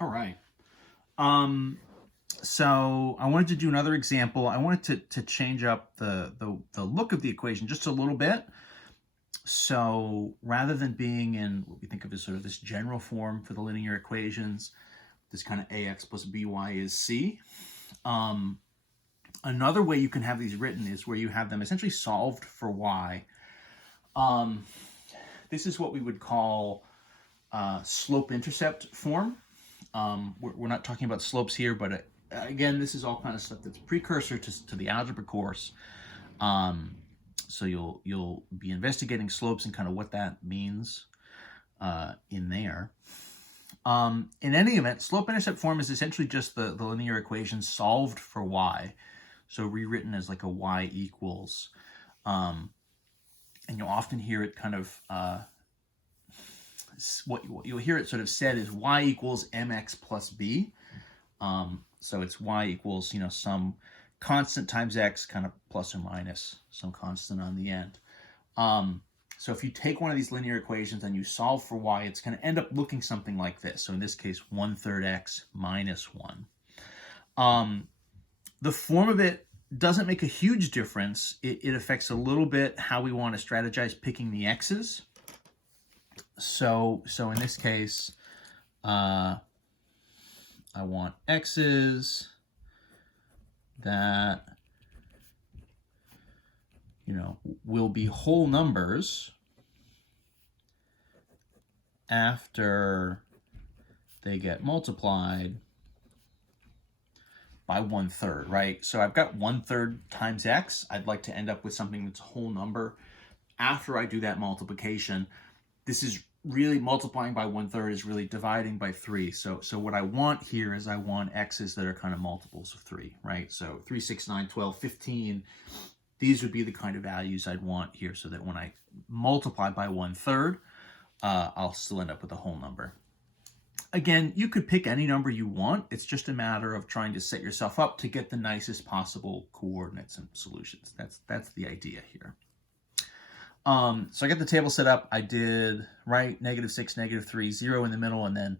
All right. So I wanted to do another example. I wanted to change up the look of the equation just a little bit. So rather than being in what we think of as sort of this general form for the linear equations, this kind of ax plus by is c. Um, Another way you can have these written is where you have them essentially solved for y. Um, this is what we would call slope-intercept form. We're not talking about slopes here, but again, this is all kind of stuff that's precursor to the algebra course. So you'll be investigating slopes and kind of what that means in there. In any event, slope-intercept form is essentially just the linear equation solved for y. So rewritten as like a y equals. And you'll often hear it kind of, what you'll hear it sort of said is y equals mx plus b. So it's y equals, some constant times x, kind of plus or minus some constant on the end. So if you take one of these linear equations and you solve for y, it's going to end up looking something like this. So in this case, 1/3 x minus 1. The form of it doesn't make a huge difference. It affects a little bit how we want to strategize picking the x's. So in this case, I want x's that, will be whole numbers after they get multiplied by 1/3, right? So I've got 1/3 times x. I'd like to end up with something that's a whole number after I do that multiplication. This is really multiplying by 1/3 is really dividing by 3. So what I want here is I want x's that are kind of multiples of 3, right? So 3, 6, 9, 12, 15. These would be the kind of values I'd want here so that when I multiply by 1/3, I'll still end up with a whole number. Again, you could pick any number you want. It's just a matter of trying to set yourself up to get the nicest possible coordinates and solutions. That's the idea here. So I got the table set up. I did right, -6, -3, 0 in the middle, and then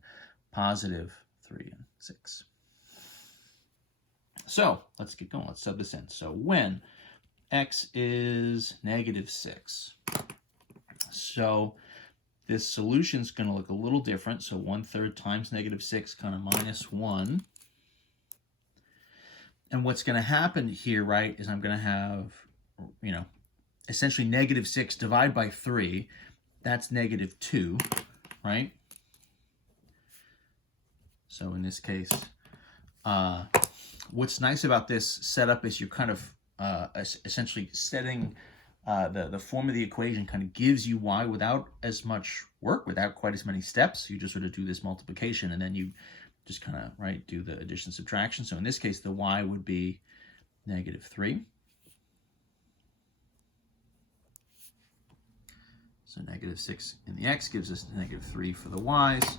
+3 and 6. So let's get going. Let's sub this in. So when x is -6, so this solution is going to look a little different. So 1/3 times -6, kind of -1. And what's going to happen here, right, is I'm going to have, essentially -6 divided by 3. That's -2, right? So in this case, what's nice about this setup is you're kind of essentially setting the form of the equation kind of gives you y without as much work, without quite as many steps. You just sort of do this multiplication and then you just kind of, right, do the addition subtraction. So in this case, the y would be -3. So -6 in the x gives us -3 for the y's.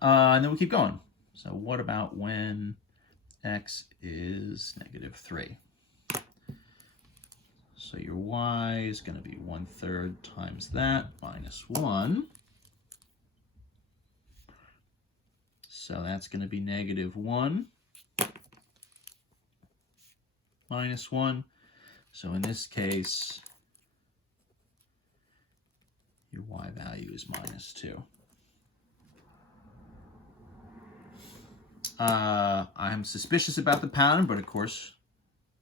And then we keep going. So what about when x is -3? So your y is going to be 1/3 times that minus 1. So that's going to be -1 minus 1. So in this case, your y value is -2. I'm suspicious about the pattern, but of course,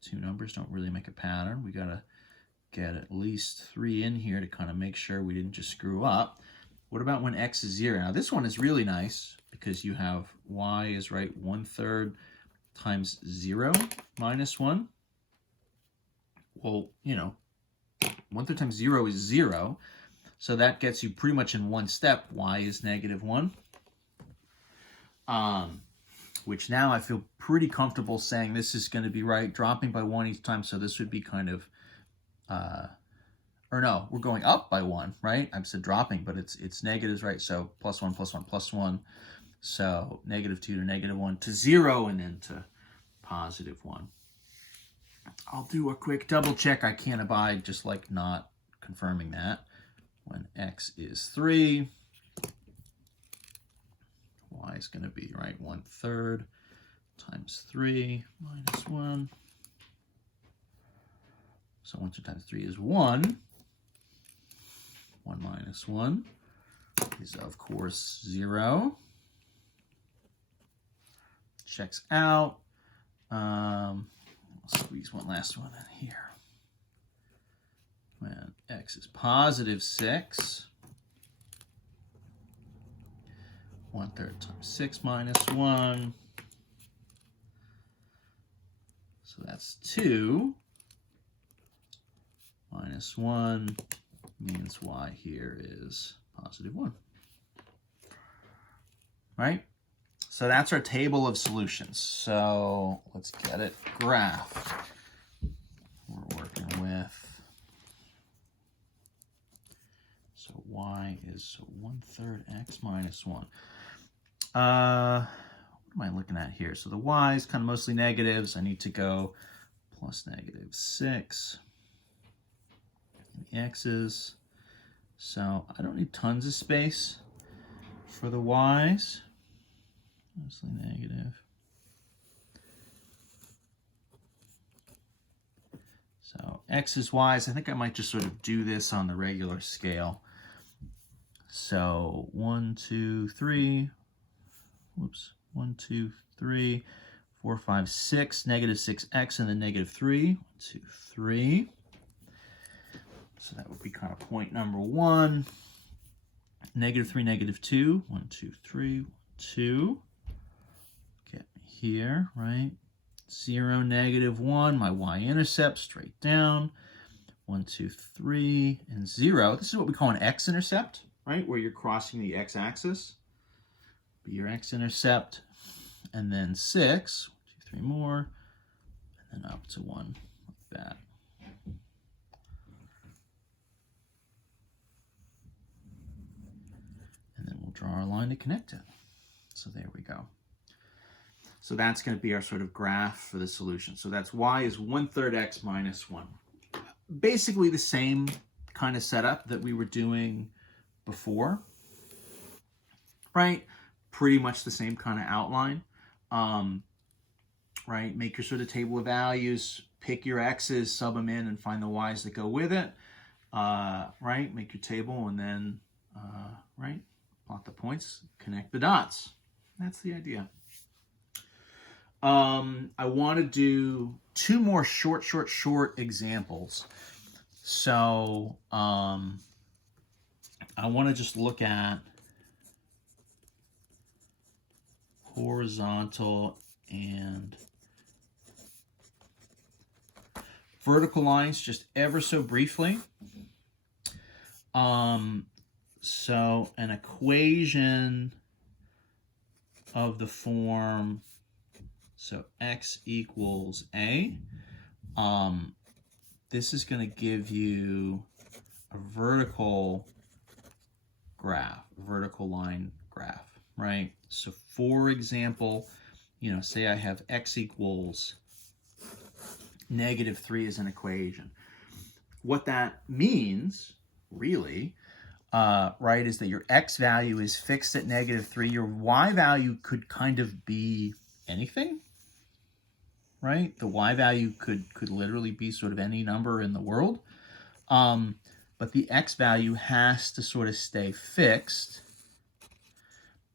two numbers don't really make a pattern. We got to get at least 3 in here to kind of make sure we didn't just screw up. What about when x is 0? Now this one is really nice because you have y is, right, 1/3 times 0 minus 1. Well, 1/3 times 0 is 0. So that gets you pretty much in one step. Y is -1. Which now I feel pretty comfortable saying this is going to be, right, dropping by 1 each time. So this would be kind of, or no, we're going up by 1, right? I've said dropping, but it's negatives, right? So +1, +1, +1. So -2 to -1 to 0 and then to +1. I'll do a quick double check. I can't abide just like not confirming that. When x is 3, is going to be, right? 1/3 times 3 minus 1. So 1/3 times 3 is 1. 1 minus 1 is, of course, 0. Checks out. I'll squeeze one last one in here. When x is positive 6, 1/3 times 6 minus 1. So that's 2 minus 1 means y here is positive 1. Right? So that's our table of solutions. So let's get it graphed. We're working with, so y is 1/3 x minus 1. What am I looking at here? So the y is kind of mostly negatives. I need to go plus -6. And the x's. So I don't need tons of space for the y's. Mostly negative. So x's, y's, I think I might just sort of do this on the regular scale. So 1, 2, 3, whoops, 1, 2, 3, 4, 5, 6, -6x, and then -3. 1, 2, 3. So that would be kind of point number 1. -3, -2. 1, 2, 3, 2. Get here, right? 0, -1. My y-intercept straight down. 1, 2, 3, and 0. This is what we call an x-intercept, right? Where you're crossing the x-axis. Be your x-intercept. And then 6. 1, 2, 3 more. And then up to 1 like that. And then we'll draw our line to connect it. So there we go. So that's going to be our sort of graph for the solution. So that's y is 1/3 x minus 1. Basically the same kind of setup that we were doing before, right? Pretty much the same kind of outline, right? Make your sort of table of values, pick your x's, sub them in, and find the y's that go with it, right? Make your table and then, right? Plot the points, connect the dots. That's the idea. I want to do 2 more short examples. So I want to just look at horizontal and vertical lines just ever so briefly. So an equation of the form, so x equals a, this is going to give you a vertical graph, vertical line graph, right? So for example, you know, say I have x equals -3 as an equation. What that means, really, right, is that your x value is fixed at -3. Your y value could kind of be anything, right? The y value could literally be sort of any number in the world. But the x value has to sort of stay fixed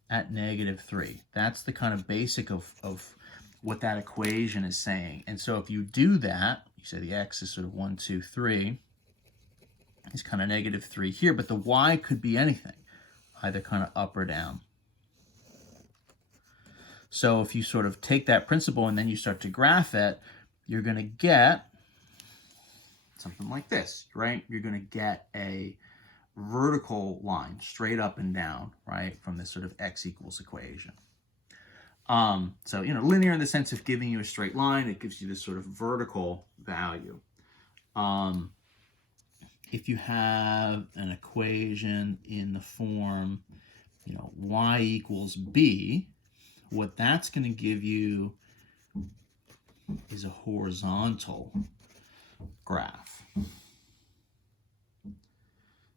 at -3. That's the kind of basic of what that equation is saying. And so if you do that, you say the x is sort of 1, 2, 3. It's kind of -3 here, but the y could be anything, either kind of up or down. So if you sort of take that principle and then you start to graph it, you're going to get something like this, right? You're going to get a vertical line straight up and down, right, from this sort of x equals equation. So, you know, linear in the sense of giving you a straight line, it gives you this sort of vertical value. If you have an equation in the form, you know, y equals b, what that's going to give you is a horizontal graph.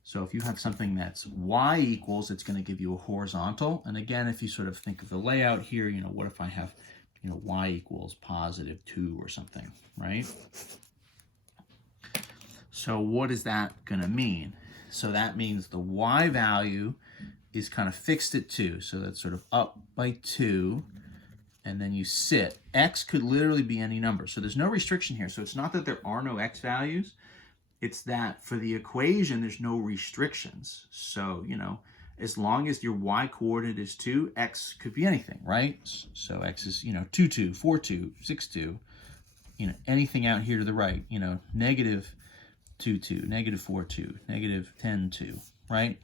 So if you have something that's y equals, it's going to give you a horizontal. And again, if you sort of think of the layout here, what if I have, y equals positive 2 or something, right? So what is that going to mean? So that means the y value is kind of fixed at 2. So that's sort of up by 2. And then you sit. X could literally be any number. So there's no restriction here. So it's not that there are no x values. It's that for the equation, there's no restrictions. So, as long as your y coordinate is 2, x could be anything, right? So x is, 2, 2, 4, 2, 6, 2, anything out here to the right, negative 2, 2, negative 4, 2, negative 10, 2, right?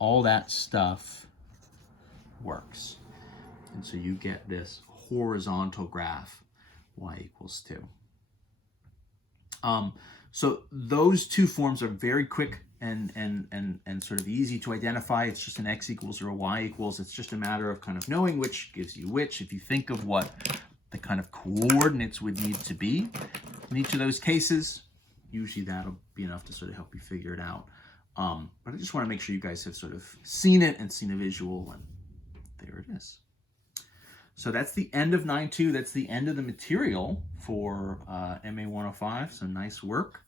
All that stuff works. And so you get this horizontal graph, y equals 2. So those two forms are very quick and sort of easy to identify. It's just an x equals or a y equals. It's just a matter of kind of knowing which gives you which. If you think of what the kind of coordinates would need to be in each of those cases, usually that'll be enough to sort of help you figure it out. But I just want to make sure you guys have sort of seen it and seen a visual, and there it is. So that's the end of 9.2. That's the end of the material for MA 105. So nice work.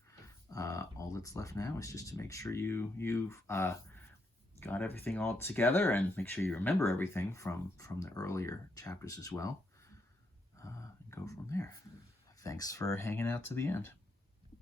All that's left now is just to make sure you've got everything all together and make sure you remember everything from the earlier chapters as well. And go from there. Thanks for hanging out to the end.